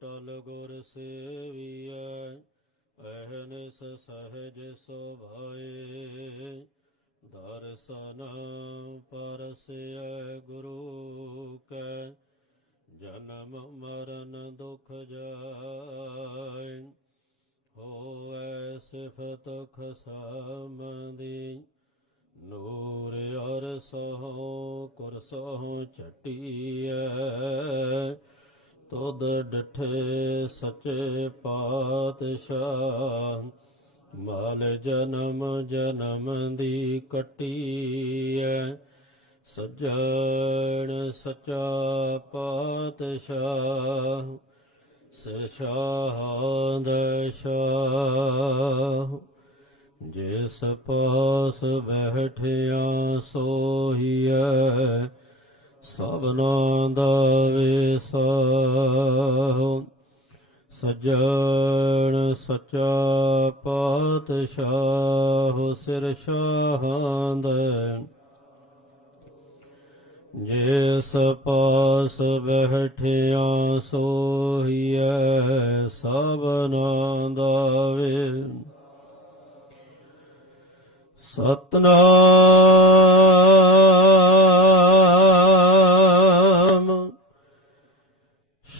ਟਲ ਗੁਰ ਸੇਵੀਐ ਅਹਨਿਸ ਸਹਜ ਸੁਭਾਏ। ਦਰਸ਼ਨ ਪਰਸੈ ਗੁਰੂ ਕੈ, ਜਨਮ ਮਰਨ ਦੁਖ ਜਾਏ। ਹੋਵੈ ਸਿਫਤ ਖਸਮਦੀ ਨੂਰ ਅਰ ਸਹੁ ਕੁਰਸਹੁ ਚਟੀਐ ਤੁਧ ਡਠੇ ਸੱਚੇ ਪਾਤਸ਼ਾਹ ਮਲ ਜਨਮ ਜਨਮ ਦੀ ਕਟੀਐ। ਸਜਣ ਸਚਾ ਪਾਤਸ਼ਾਹ, ਸਸ਼ਾਹਦ ਸ਼ਾਹ। ਜਿਸ ਪਾਸ ਬੈਠਿਆ ਸੋਹੀਐ ਸਭਨਾ ਦਾ ਵਿਸਾਹ ਸਜਣ ਸਚਾ ਪਾਤਸ਼ਾਹ ਸਿਰ ਸ਼ਾਹੰਦ ਜਿਸ ਪਾਸ ਬੈਠਿਆ ਸੋਹੀਐ ਸਭਨਾ ਦਾ ਵੇ। ਸਤਨਾਮ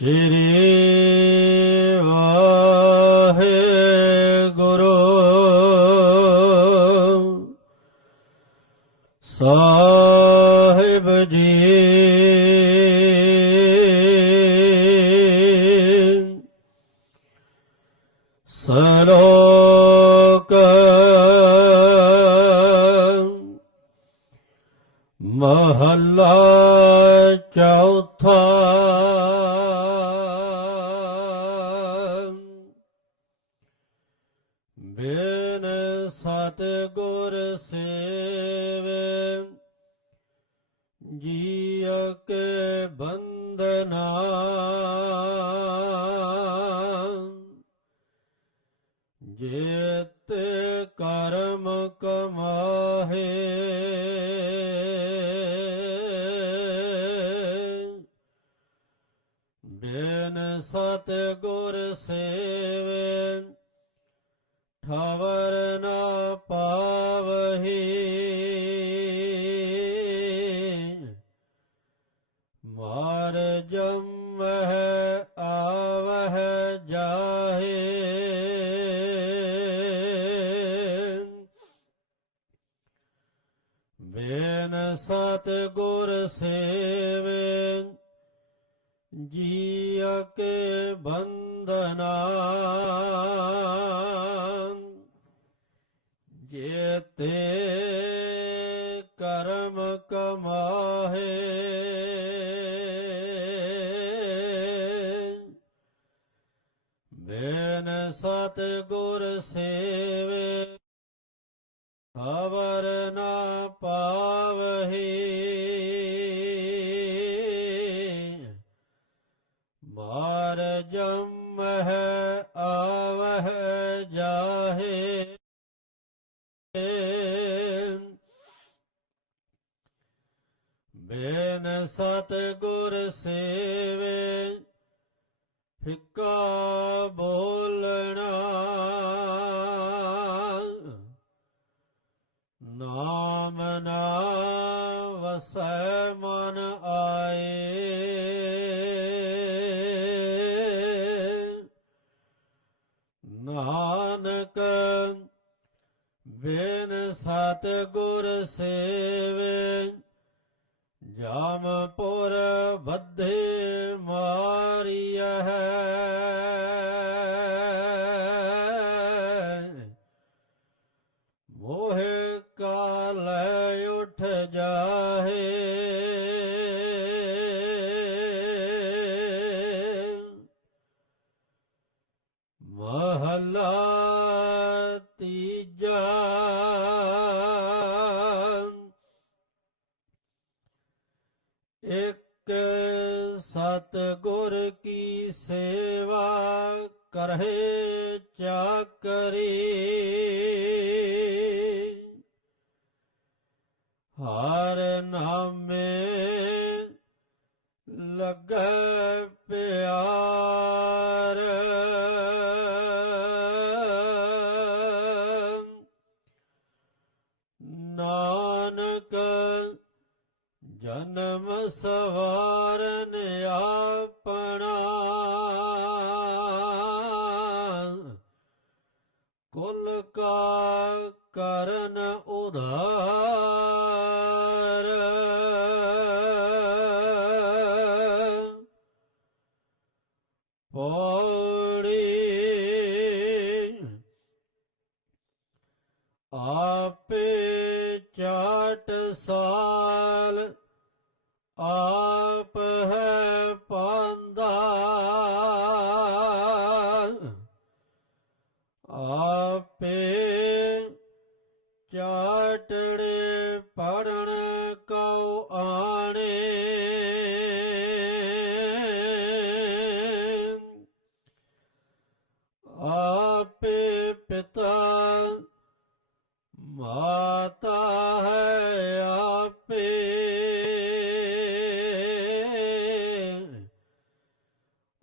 ਸ਼੍ਰੀ ਵਾਹਿਗੁਰੂ। ਸਾਹਿਬ ਜੀ। ਸਲੋਕ ਬਿਨ ਸਤ ਗੁਰ ਸੇਵੇ ਜੀਅ ਕੇ ਬੰਦਨਾ ਜੇਤ ਕਰਮ ਕਮਾਹੇ ਬਿਨ ਸਤ ਗੁਰ ਸੇਵੇ ਠਵਰ ਨਾ ਪਾਵਹੀ। ਮਾਰ ਜੰਮਹਿ ਆਵਹ ਜਾਹੇ। ਬਿਨ ਸਤ ਗੁਰ ਸੇਵੇ ਜੀਅ ਕੇ ਬੰਦਨਾ ਜੇਤੇ ਕਰਮ ਕਮਾਹੇ। ਬਿਨ ਸਤ ਗੁਰ ਸੇਵੇ ਖਬਰ ਨਾ ਪਾਵਹੀ। ਮਾਰ ਜੰਮਹਿ ਆਵਹਿ ਸਤ ਗੁਰ ਸੇਵੇ ਫਿੱਕਾ ਬੋਲਣਾ। ਨਾਮ ਨਾ ਵਸੈ ਮਨ ਆਏ। ਨਾਨਕ ਬਿਨ ਸਤ ਸੇਵੇ ਜਾਮਪੁਰ ਬੱਧੇ ਮਾਰੀਐ। ਮੋਹਿ ਕਾਲੈ ਉਠ ਜਾਹੇ। ਮਹਲਾ ਤੀਜਾ ਇਕ ਸਤ ਗੁਰ ਕੀ ਸੇਵਾ ਕਰਹਿ ਚਾਕਰੀ। ਹਰ ਨਾਮੇ ਲਗੈ ਪਿਆਰੀ ਜਨਮ ਸਵਾਰਨ ਆਪਣਾ। ਕੁਲ ਕਾ ਕਰਨ ਉਧਾਰ ਆਪੇ ਪਿਤਾ ਮਾਤਾ ਹੈ ਆਪੇ।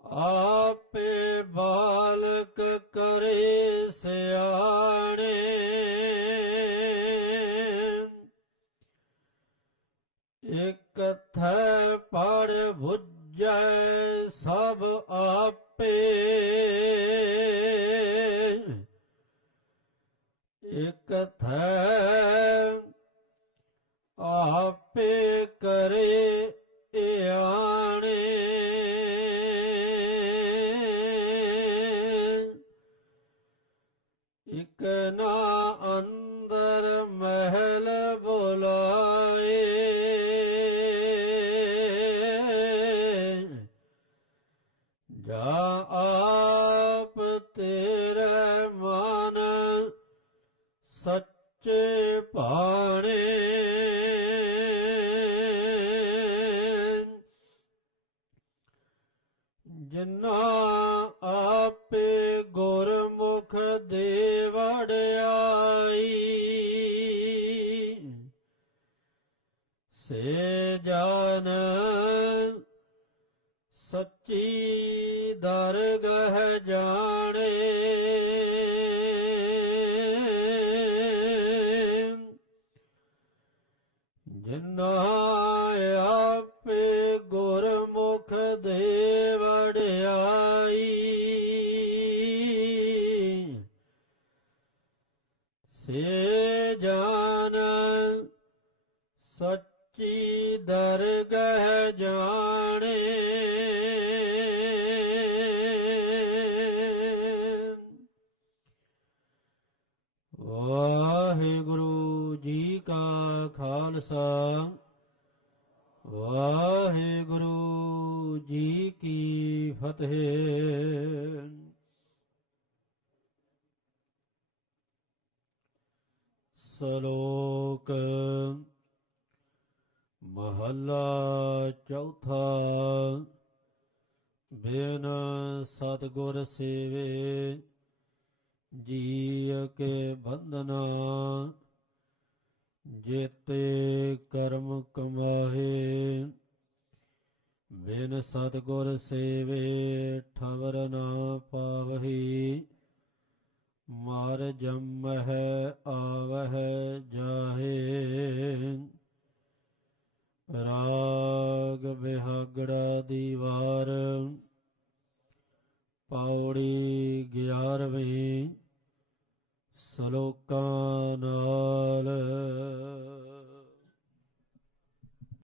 ਆਪੇ ਬਾਲਕ ਕਰੇ ਸਿਆ ਇਕ ਥੈ ਆਪੇ ਕਰੇ ਇਆਣੇ ਸੱਚੀ ਦਰਗਹ ਜਾਣੇ ਖਾਲਸਾ ਵਾਹਿਗੁਰੂ ਜੀ ਕੀ ਫਤਿਹ। ਸ਼ਲੋਕ ਮਹੱਲਾ ਚੌਥਾ। ਬਿਨ ਸਤਿਗੁਰ ਸੇਵੇ ਜੀਅ ਕੇ ਬੰਧਨਾ। ਜੇਤੇ ਕਰਮ ਕਮਾਹੇ ਬਿਨ ਸਤਿਗੁਰ ਸੇਵੇ ਠਵਰ ਨਾ ਪਾਵਹੀ ਮਾਰ ਜਮ ਹੈ